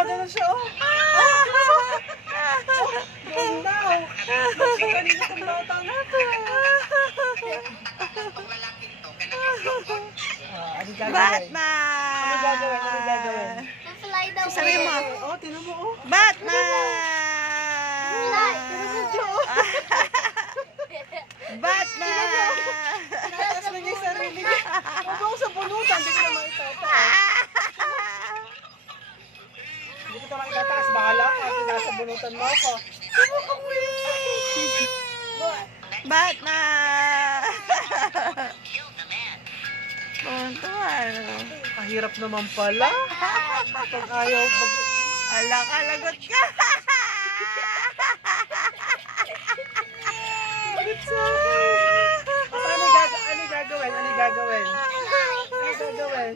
gumagano siya, oh. Doon daw. Kanina itong bata natin. Ano gagawin? Batman! Ano gagawin? Ano gagawin? Fly daw. Sabi mo, Oh, tinan mo, oh. Batman! Fly. Batman! Tinaas na niya yung sarili niya. Huwag ako sa bunutan, hindi ko na maitataas. Hindi ko na maitataas, bahala ka. Nasa bunutan mo ako. Batman! Tuntuan. Kahirap naman pala. Pag ayaw, Ala ka, lagot ka! Bakit sa akin? Ano gagawin? Ano gagawin? Ano gagawin?